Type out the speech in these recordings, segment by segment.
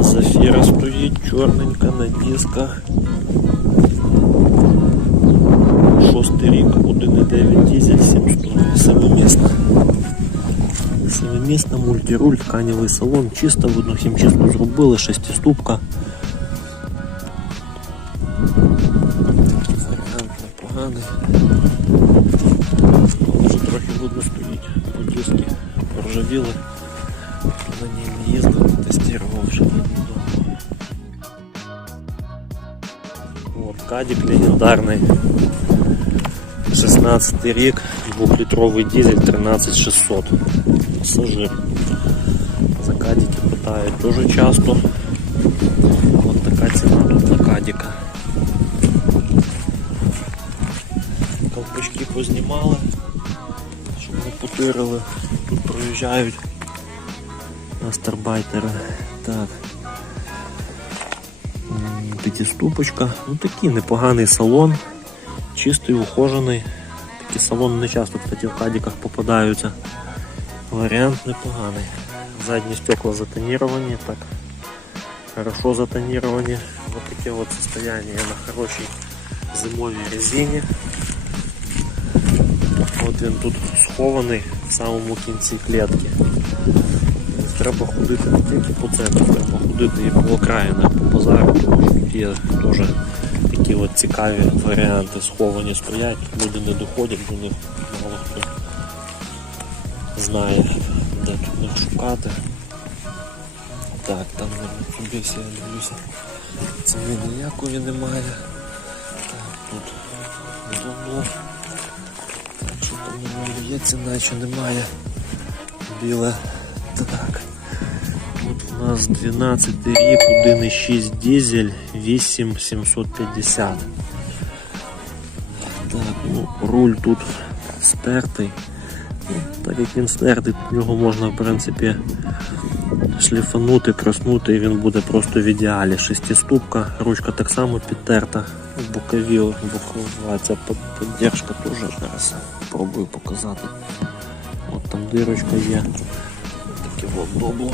Зафіра стоїть чорненька на дисках. Шостий рік, 1,9 дизель, 700, семимісна. Семимісна, мультируль, тканевий салон, чисто, видно, хімчистку зробили, шестиступка. кадик легендарний. 16 рік, 2-літровий дизель 13600. Пасажир. За кадики питають дуже часто. От така ціна тут на кадика. Колпачки познімали, щоб не потирили. Тут проїжджають гастарбайтери. Так. М, П'ятиступочка. Ну такий непоганий салон. Чистий, ухожений. Такі салони не часто, кстати, в кадіках попадаються. Варіант непоганий. Задні стекла затоніровані, так. Хорошо затоніровані. Вот таке от состояние на хорошій зимовій резині. От він тут схований в самому кінці клітки. Треба ходити не тільки по центру, треба ходити і по окраїнах, по базару, тому що є теж такі от цікаві варіанти сховані стоять, люди не доходять до них, мало хто знає, де тут їх шукати. Так, там на я дивлюся, ціни ніякої немає. Так, тут добло. Так, що там є ціна, чи немає. Біле. У нас 12 рік, 1,6 дизель, 8750. Так, ну, руль тут стертий. Ну, так як він стертий, його можна в принципі шліфанути, краснути і він буде просто в ідеалі. Шестиступка, ручка так само підтерта, бокові, бокова ця піддержка теж зараз спробую показати. От там дирочка є. Таке от добло.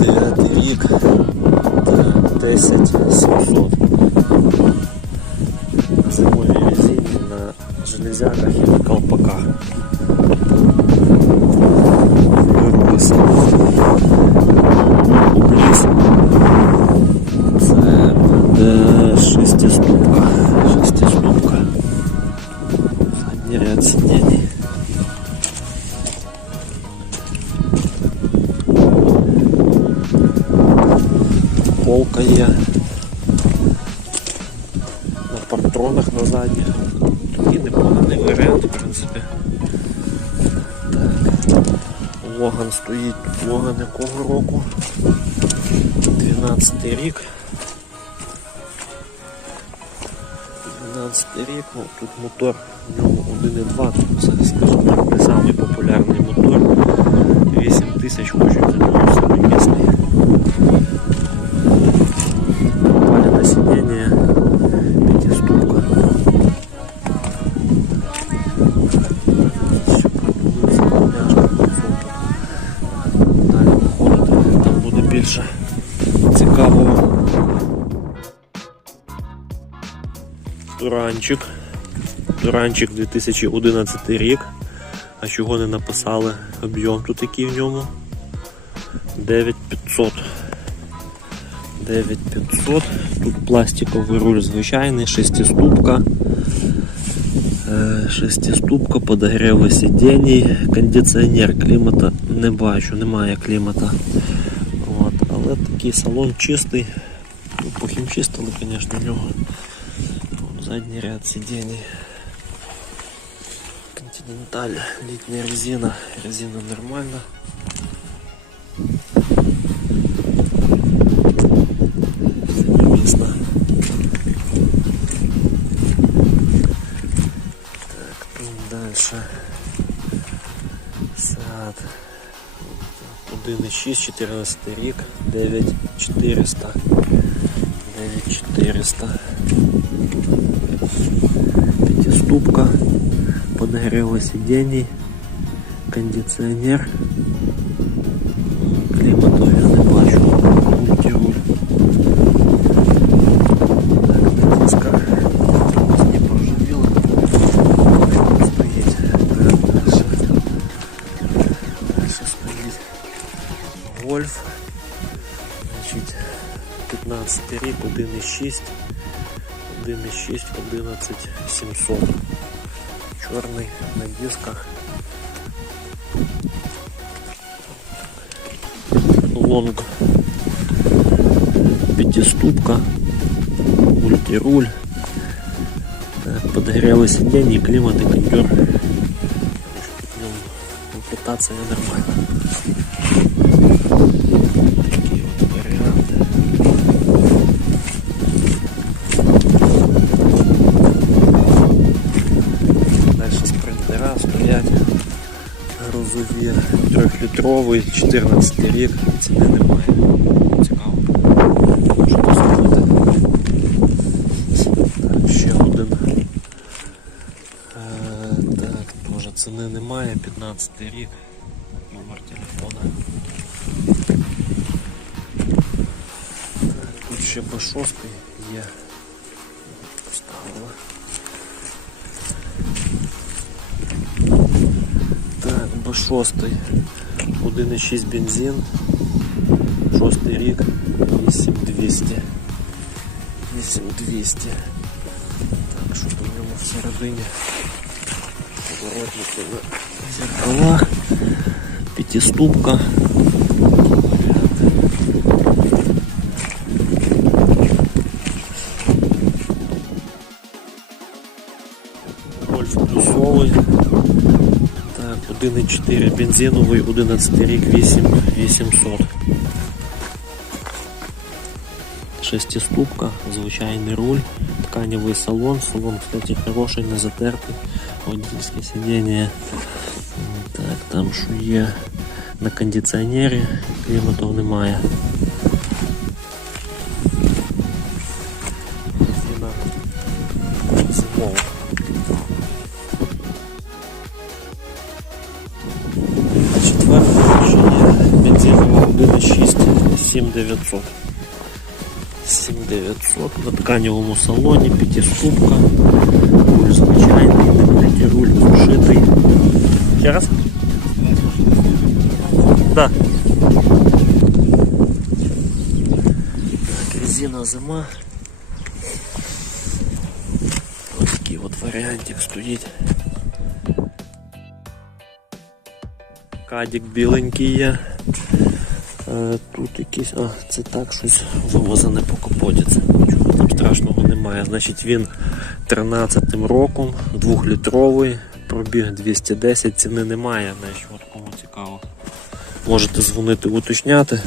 9 рік. Та 10 700. 12 рік. 12 рік, ну тут мотор в ньому 1.2, тут скажімо не самий популярний мотор. 8 тисяч хочуть Туранчик 2011 рік. А чого не написали об'єм тут який в ньому? 9500. 9500. Тут пластиковий руль звичайний, шестиступка. Е, Шестиступка, подогреви сидінь, кондиціонер клімата не бачу, немає клімата. От, але такий салон чистий. Ну, похімчистили, звісно, в нього. Задній ряд сидінь. Континенталь, літня резина, резина нормальна. Семимісна. Так, тут дальше. Сад. 1,6, 14 рік, 9400. 9400. Пятиступка, Подогрева сидений, кондиционер. Климату я не бачу. Мультируль. Так, на дисках не поржавіло. Стоїть. Так, дальше. Дальше стоїть. Гольф. Значить, 15 рік, 1,6. 1,6, 11 700. Чорний на дисках. Лонг. Пятиступка. Мультируль. Так, подогревы сидений, климат и кондер. Кататься я Грузові. Трьохлітровий, 14 рік. Ціни немає. Цікаво. Можу. Так, ще один. Е, так, теж ціни немає. 15 рік. Номер телефона. Тут ще Б6 є. 1.6, 1.6 бензин, 6 рік, 8200. 8200. Так, що там в ньому всередині? Поворотники на зеркалах, п'ятиступка. Гольф плюсовий. Так, 1,4 бензиновий, 11 рік, 8 800. Шестиступка, звичайний руль, тканевий салон. Салон, кстати, хороший, не затертий. Водительське сидіння. Так, там що є на кондиціонері, клімату немає. 7900. 7900 на тканевому салоні, п'ятиступка, руль звичайний, не руль зушитий. Ще раз? Да. Так, резина зима. Ось такий от варіантик стоїть. Кадік біленький є. Е, Тут якийсь, а, це так щось вивозене по капоті. Нічого там страшного немає. Значить він 13 роком, 2-літровий, пробіг 210, ціни немає. Значить, от кому цікаво. Можете дзвонити, уточняти.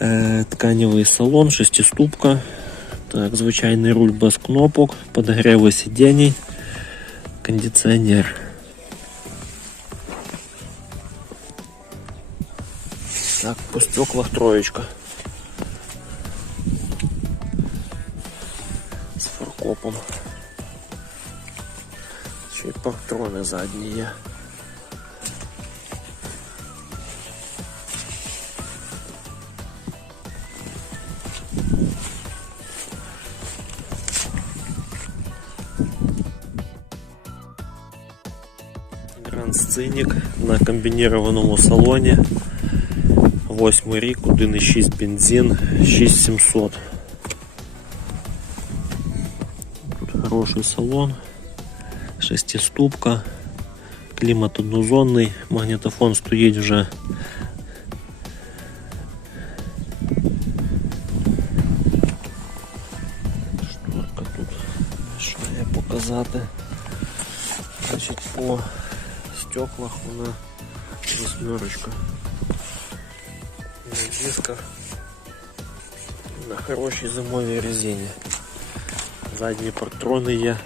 Е, тканевий салон, шестиступка. Так, звичайний руль без кнопок, подогреви сидений, кондиціонер. Так, по стеклах троечка. З фаркопом. Ще й патрони задні є. Трансциник на комбинированном салоне 48 рік, 1,6 бензин, 6700. Тут хороший салон, шестиступка, клімат однозонний, магнітофон стоїть вже. Шторка тут, що я показати? Значить, по стеклах вона восьмерочка дисках на хорошій зимовій резині. Задні патрони є.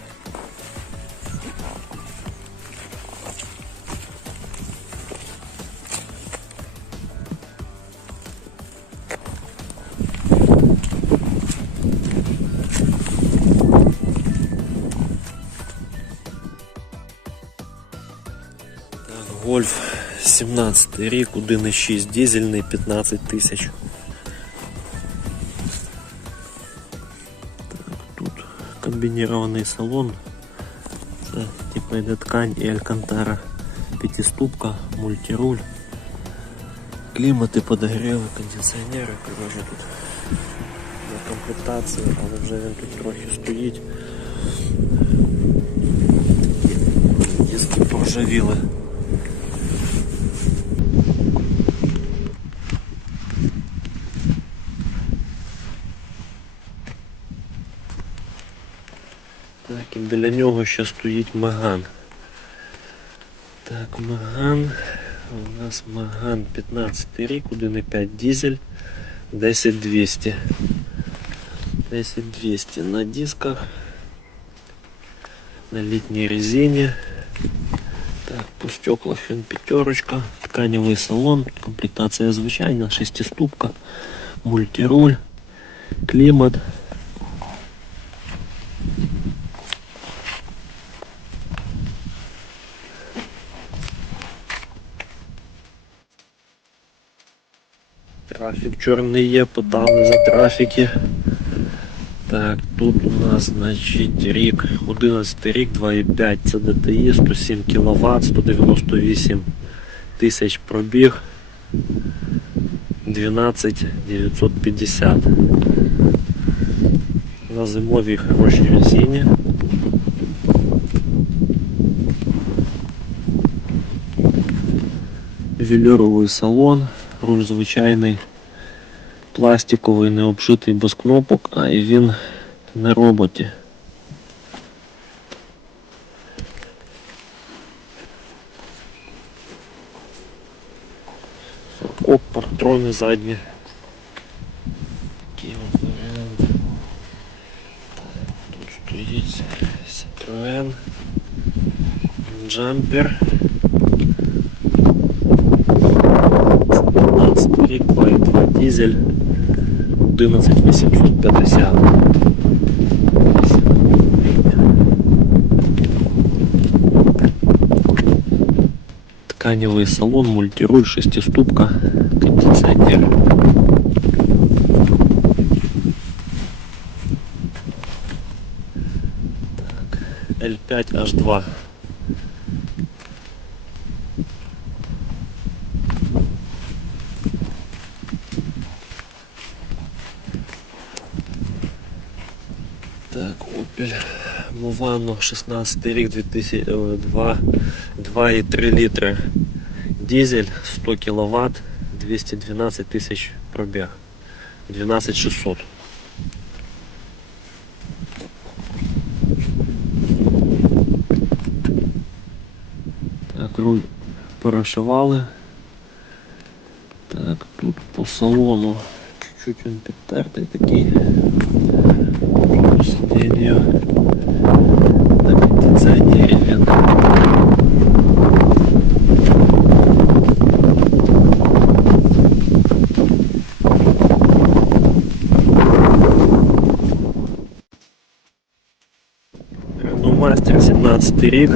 17 рік, 1.6 дизельний, 15 тисяч. Тут комбінірований салон. Це типу йде ткань і алькантара. П'ятиступка, мультируль. Клімати, подогріви, кондиціонери, коротше тут на комплектацію, але вже він тут трохи стоїть. Диски поржавіли. біля нього ще стоїть Маган. Так, Маган. У нас Маган 15 рік, 1,5 дизель, 10200. 10200 на дисках, на літній резині. Так, по стеклах він пятерочка, тканевий салон, комплектація звичайна, шестиступка, мультируль, клімат. Трафік чорний є, подали за трафіки. Так, тут у нас, значить, рік, 11 рік, 2,5 це DTI, 107 кВт, 198 тисяч пробіг, 12 950. На зимовій хорошій резині. Велюровий салон, руль звичайний, пластиковий, не обшитий без кнопок, а і він на роботі. Оп, патрони задні. Такий варіант. Тут стоїть Citroen, джампер. Дизель, 11850. Тканевый салон, мультируль, шестиступка, кондиционер. Так, L5H2. Movano 16 рік 2002 2,3 літри. Дизель 100 кВт 212 тисяч пробіг. 12600. Так, руль порашували. Так, тут по салону чуть-чуть він підтертий такий. Сиденье на кондиционере він. Ну, мастер 17 рік.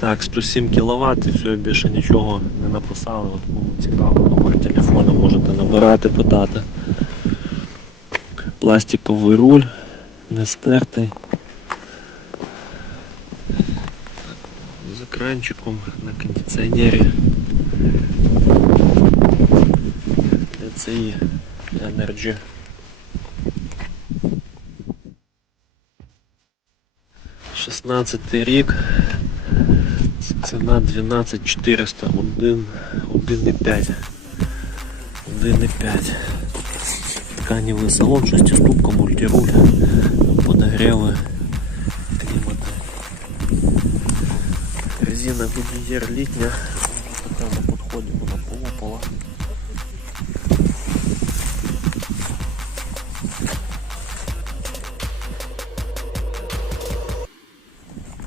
Так, 107 кВт і все, більше нічого не написали. От кому цікаво, номер телефону можете набирати, питати. Пластиковий руль, не стертий. З екранчиком на кондиціонері. DCI Energy. Шістнадцятий рік. Ціна 12 400, 1, 1,5. 1,5. Тканевый салон, шестиступка, мультируль, подогревы, Резина Goodyear літня, така на підході, вона полопала.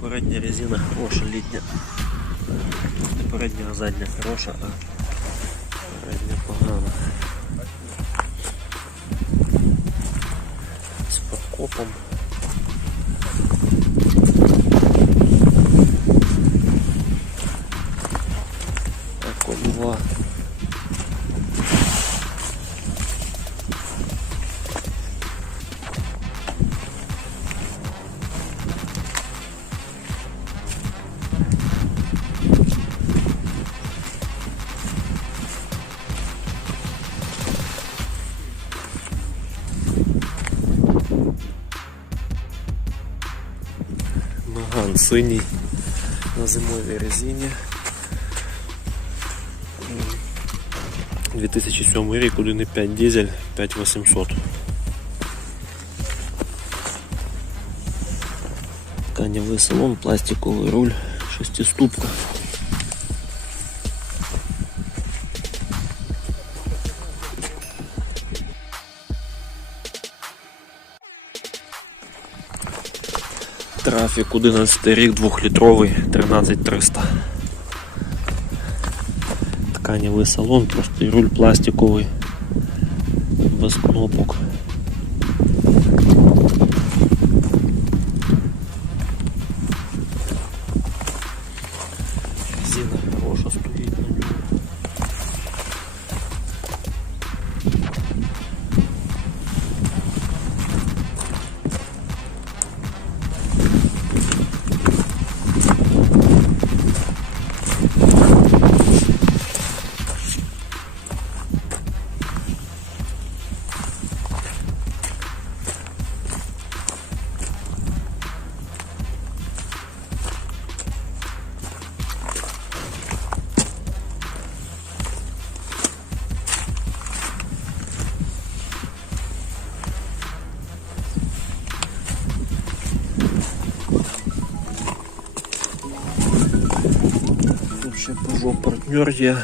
Передня резина хороша літня. Не передня, а задня хороша, а передня погана. З подкопом. Синій на зимовій резині. 2007 рік, 1,5 дизель, 5800. Тканевий салон, пластиковий руль, шестиступка. Трафік 11 рік, 2-літровий, 13300. Тканевий салон, простий руль пластиковий, без кнопок. Peugeot.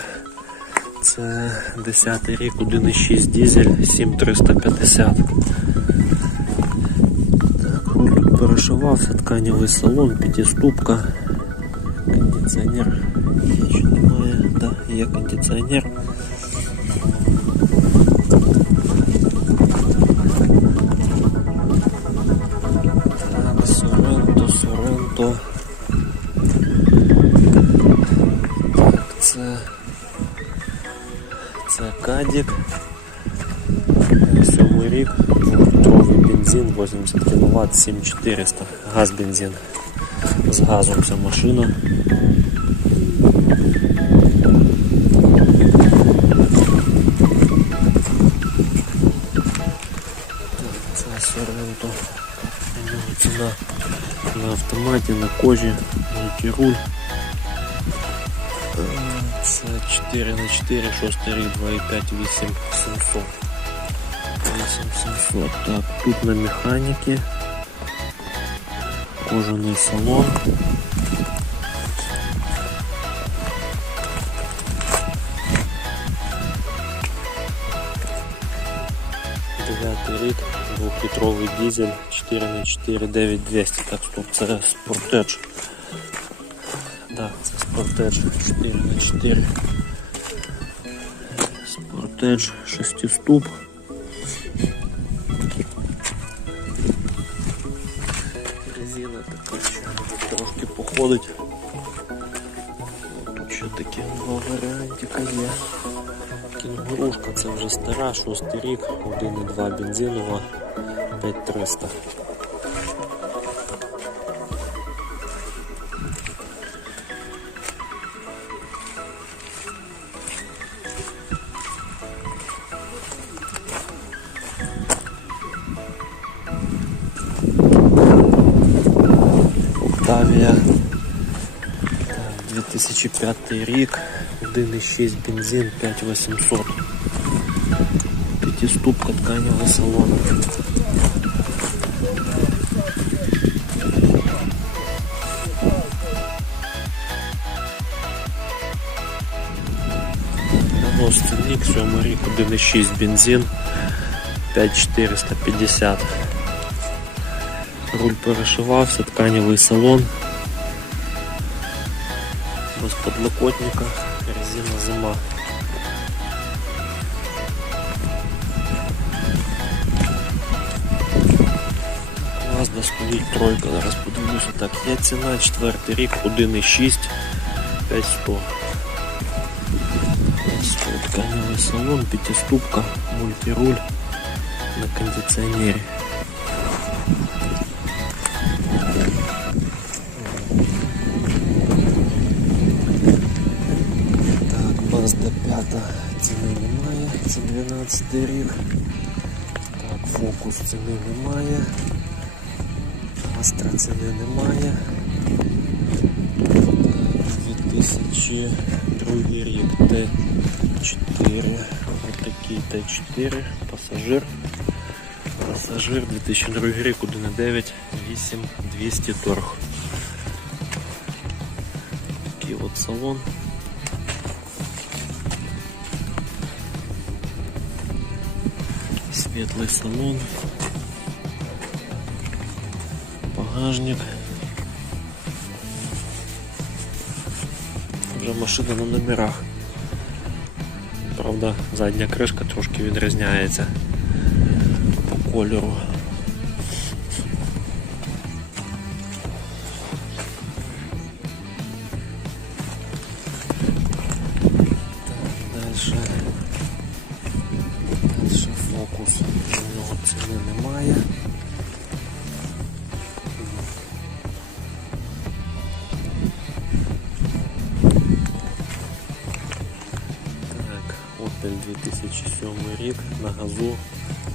Це 10 рік, 1,6 дизель, 7350. Так, руль перешивався, тканевий салон, п'ятиступка, кондиціонер є ще немає, да, є кондиціонер. 180 кВт, 7400, газ бензин. с газом вся машина. Це на автомате на коже мультируль. Це 4 на 4, 6 и 5 8, 700. 8700. Так, тут на механіки. Кожаний салон. Дев'ятий рік, двохлітровий дизель, 4 на 4, 9200. Так, стоп, це спортедж. Да, це спортедж 4 на 4. Спортедж 6 ступ. Тут ще таке варіантика є. Кінгурушка це вже стара, шостий рік, 1,2 бензинова, 5300. Рік, 1,6 бензин, 5800. П'ятиступка тканевого салону. Наносний 7 рік, 1,6 бензин, 5450. Руль перешивався, тканевий салон. Без подлокотника, резина зима. Mazda стоїть тройка, зараз подивлюся. Так, є ціна, четвертий рік, 1,6, 5100. Тканевый салон, пятиступка, мультируль. На кондиционере. 14 рік. Так, фокус ціни немає. Астра ціни немає. 2002 рік Т4. такий Т4, пасажир. Пасажир 2002 рік 1,9, 200 торг. Такий от салон. Светлый салон. Багажник. Вже машина на номерах. Правда, задня кришка трошки відрізняється по кольору. 2007 рік на газу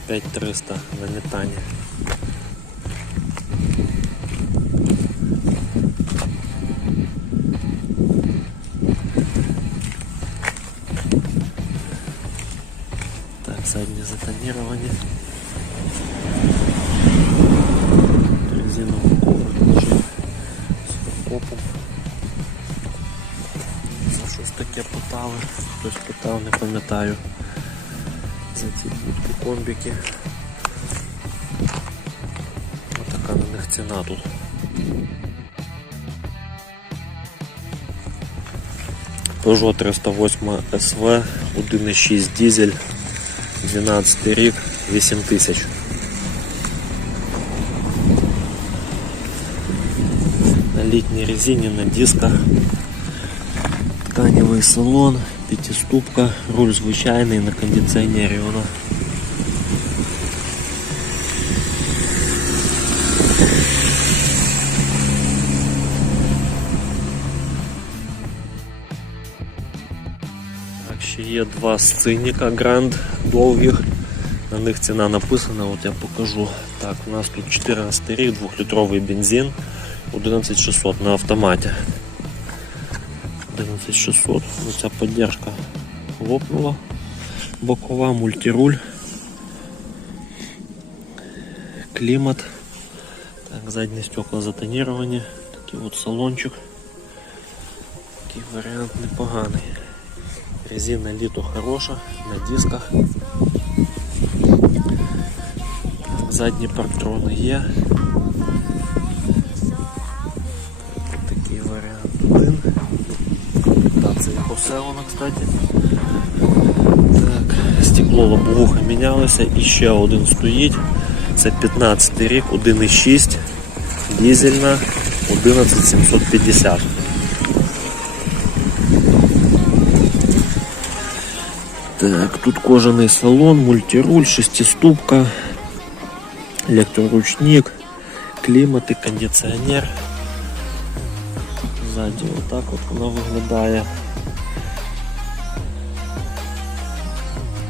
5300 на будки комбіки. Отака на них ціна тут. Peugeot 308 SV, 1.6 дизель, 12 рік, 8 тисяч. На літній резині, на дисках. Тканевий салон, п'ятиступка, руль звичайний на кондиціонері воно. Два сценіка Grand довгих. На них ціна написана, от я покажу. Так, у нас тут 14 рік, 2-літровий бензин, 11600 на автоматі. 11600. Ну, Ця поддержка лопнула. Бокова, мультируль. Клімат. Так, задні стекла затоніровані. Такий от салончик. Такий варіант непоганий. Резина літо хороша, на дисках. Задні парктрони є. Такий варіант один. Комплектація поселена, кстати. Так, стекло лобовуха мінялося і один стоїть. Це 15 рік, 1,6, дизельна, 11750. Так, тут кожаний салон, мультируль, шестиступка, электроручник, клімат і кондиціонер. Ззаді отак от воно виглядає.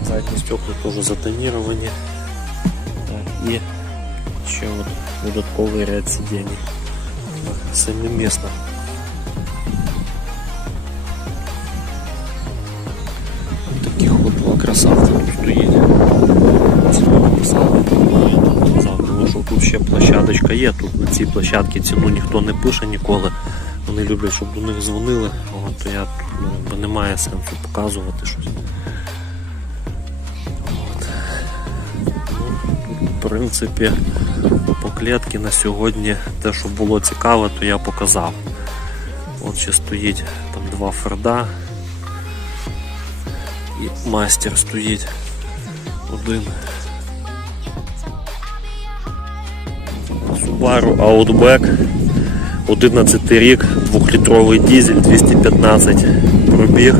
Задні стекла теж затоніровані. Так, і ще от додатковий ряд сидінь. Семимісно. Тут стоїть. Тут ще площадочка є, тут на цій площадці ціну ніхто не пише ніколи. Вони люблять, щоб до них дзвонили, от, то я ну, немає сенсу показувати щось. От. Ну, в принципі, по клітки на сьогодні те, що було цікаве, то я показав. От ще стоїть там два ферда. І мастер стоїть один. Subaru Outback 11 рік, 2-літровий дизель, 215 пробіг.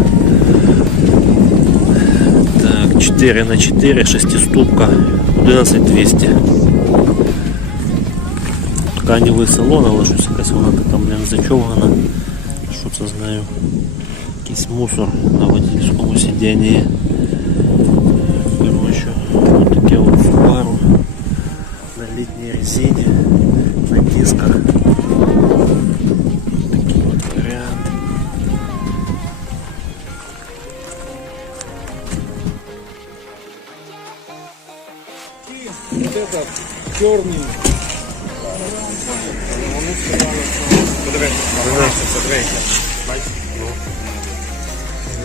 4 на 4 шестиступка 11200. Тканевий салон, але щось якась вона така, блін, зачовгана. Що це з нею? Якийсь мусор на водительському сидінні. Короче, вот таке от Subaru на літній резині, на дисках. Такий от варіант. Вот этот черный. Подивися, Бачиш? Ну.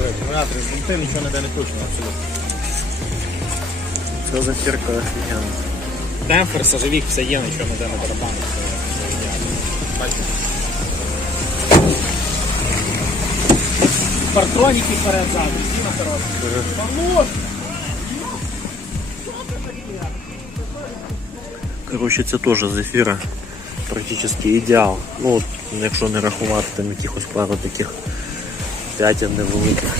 Акумулятор з нічого ніде не точно, абсолютно. Це зафірка офігенна. Демпфер, сажевік, все є, нічого ніде не ідеально. Бачиш? Партроніки вперед зад, резина хороша. Поможе! Коротше, це теж. Практично ідеал. Ну, от, якщо не рахувати там якихось пару таких п'ятин невеликих.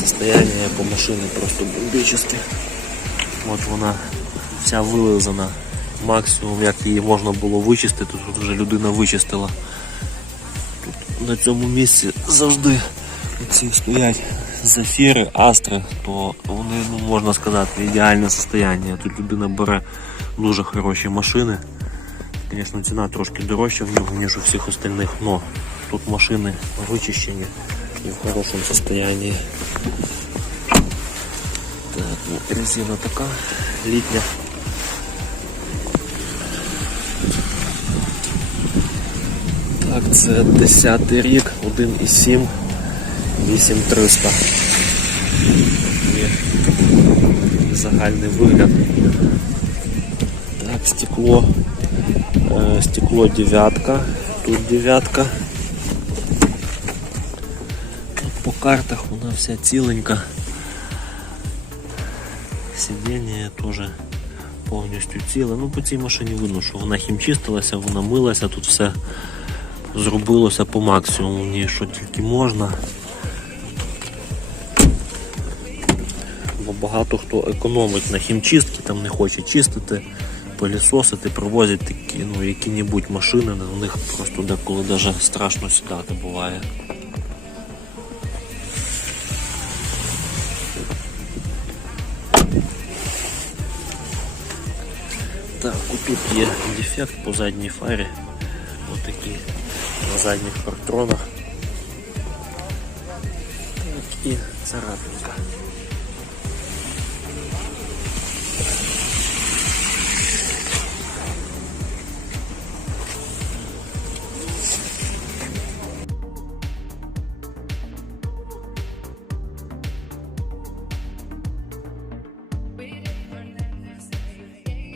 Состояние як у машини просто бомбічне. От вона вся вилизана. Максимум, як її можна було вичистити, тут вже людина вичистила. Тут на цьому місці завжди ці стоять зафіри, астри, то вони, ну, можна сказати, ідеальне состояние. Тут людина бере дуже хороші машини. Звісно, ціна трошки дорожча в нього, ніж у всіх остальних, але тут машини вичищені і в хорошому состоянии. Так, ну, резина така літня. Так, це 10 рік, 1,7, 8300. Є загальний вигляд. Так, стекло. Е, стекло дев'ятка. Тут дев'ятка. Картах вона вся ціленька. Сидіння теж повністю ціле. Ну по цій машині видно, що вона хімчистилася, вона милася, тут все зробилося по максимуму, в ній що тільки можна. Бо багато хто економить на хімчистки, там не хоче чистити, пилісосити, привозять такі, ну, які-небудь машини, на них просто деколи навіть страшно сідати буває. Тут є дефект по задній фарі. Отакий на задніх партронах. Так, і царапинка.